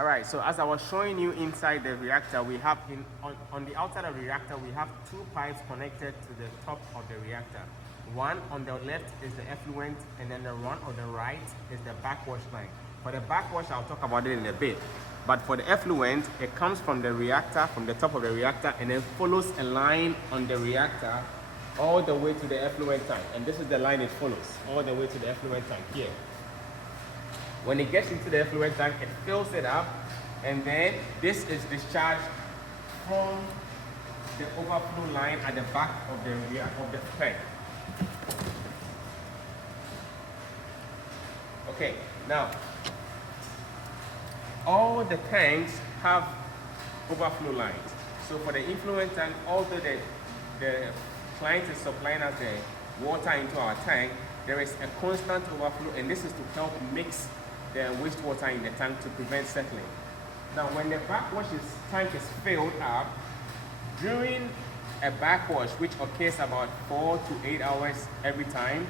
All right, so as I was showing you inside the reactor, we have on the outside of the reactor, we have two pipes connected to the top of the reactor. One on the left is the effluent, and then the one on the right is the backwash line. For the backwash, I'll talk about it in a bit. But for the effluent, it comes from the reactor, from the top of the reactor, and then follows a line on the reactor all the way to the effluent tank. And this is the line it follows, all the way to the effluent tank here. When it gets into the effluent tank, it fills it up, and then this is discharged from the overflow line at the back of the tank. Okay, now all the tanks have overflow lines. So for the influent tank, although the client is supplying us the water into our tank, there is a constant overflow, and this is to help mix the wastewater in the tank to prevent settling. Now when the backwash tank is filled up, during a backwash, which occurs about 4 to 8 hours every time,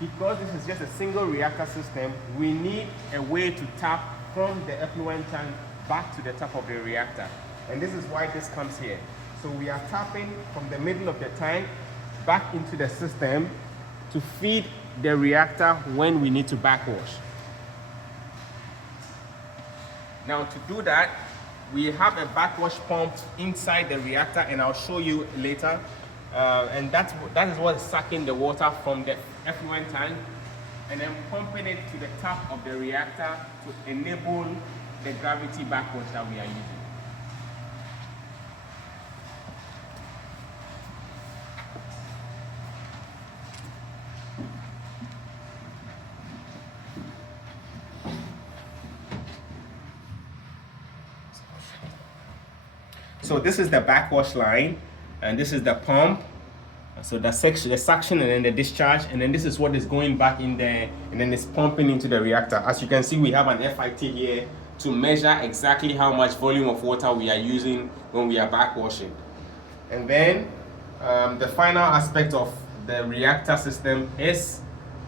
because this is just a single reactor system, we need a way to tap from the effluent tank back to the top of the reactor. And this is why this comes here. So we are tapping from the middle of the tank back into the system to feed the reactor when we need to backwash. Now to do that, we have a backwash pump inside the reactor, and I'll show you later. And that is what is sucking the water from the effluent tank and then pumping it to the top of the reactor to enable the gravity backwash that we are using. So this is the backwash line, and this is the pump. So the suction, and then the discharge, and then this is what is going back in there, and then it's pumping into the reactor. As you can see, we have an FIT here to measure exactly how much volume of water we are using when we are backwashing. And then the final aspect of the reactor system is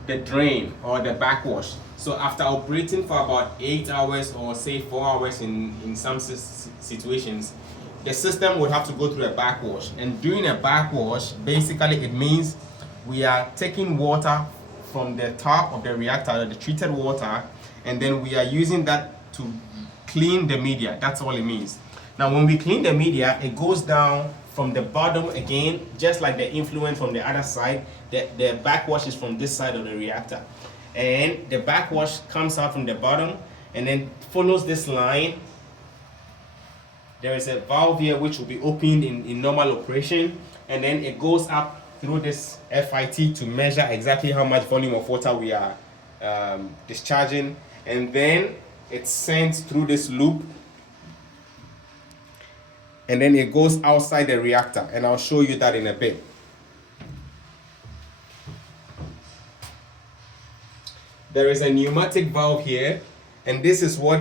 the drain or the backwash. So after operating for about 8 hours or say 4 hours in some situations, the system would have to go through a backwash. And during a backwash, basically it means we are taking water from the top of the reactor, the treated water, and then we are using that to clean the media. That's all it means. Now when we clean the media, it goes down from the bottom again, just like the influent from the other side. The backwash is from this side of the reactor. And the backwash comes out from the bottom and then follows this line. There is a valve here which will be opened in normal operation, and then it goes up through this FIT to measure exactly how much volume of water we are discharging, and then it's sent through this loop, and then it goes outside the reactor, and I'll show you that in a bit. There is a pneumatic valve here, and this is what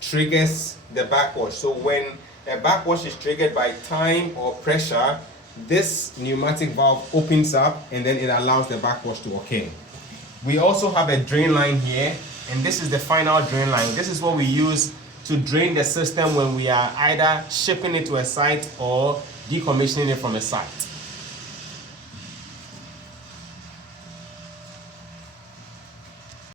triggers the backwash. So when a backwash is triggered by time or pressure, this pneumatic valve opens up, and then it allows the backwash to occur. We also have a drain line here, and this is the final drain line. This is what we use to drain the system when we are either shipping it to a site or decommissioning it from a site.